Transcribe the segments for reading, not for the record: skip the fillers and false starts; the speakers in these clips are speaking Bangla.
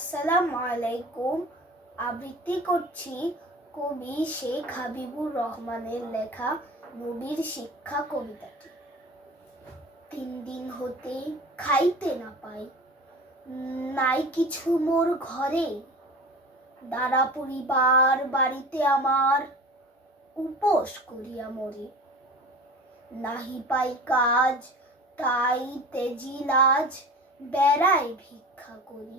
আসসালামু আলাইকুম। আবৃত্তি করছি কবি শেখ হাবিবুর রহমানের লেখা নবীর শিক্ষা কবিতাটি। 3 দিন হতে খাইতে না পাই, নাই কিছু মোর ঘরে, দাঁড়া পরিবার বাড়িতে আমার, উপোস করিয়া মরে। নাহি পাই কাজ, তাই তেজি লাজ, বেড়াই ভিক্ষা করি।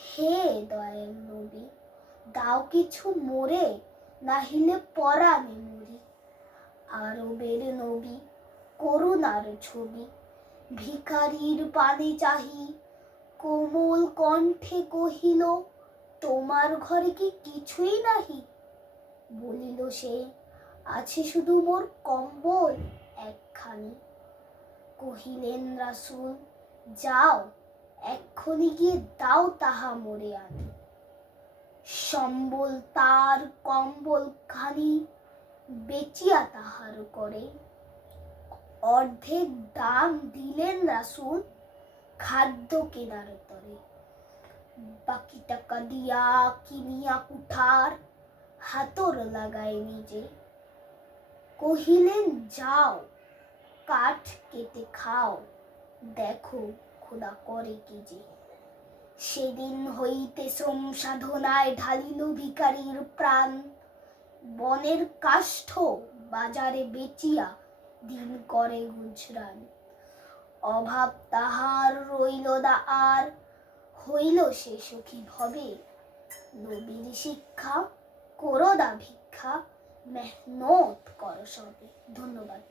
হে দয়াল নবী, দাও কিছু মোরে, নাহিলে পরাণে মরি। আরবের নবী, করুণার ছবি, ভিখারির পানে চাহি, কোমল কণ্ঠে কহিল, তোমার ঘরে কি কিছুই নাহি? বলিল সে, আছে শুধু মোর কম্বল একখানি। কহিলেন রাসূল, যাও এক্ষুনি গিয়ে দাও তাহা মোরে আনি। সম্বল তার কম্বল খানি বেচিয়া তাহার করে, অর্ধেক দাম দিলেন রাসূল খাদ্য কেনার তরে। বাকি টাকা দিয়া কিনিয়া কুঠার, হাতর লাগায় নিজে। কহিলেন যাও কাঠ কেটে খাও, দেখো খোদা করে কি যে। সেদিন হইতে শ্রম সাধনায় ঢালিল ভিখারির প্রাণ, বনের কাষ্ঠ বাজারে বেচিয়া দিন করে গুজরান। অভাব তাহার রইল না আর, হইল সে সুখী ভবে। নবীর শিক্ষা করো না ভিক্ষা, মেহনত করো সবে। ধন্যবাদ।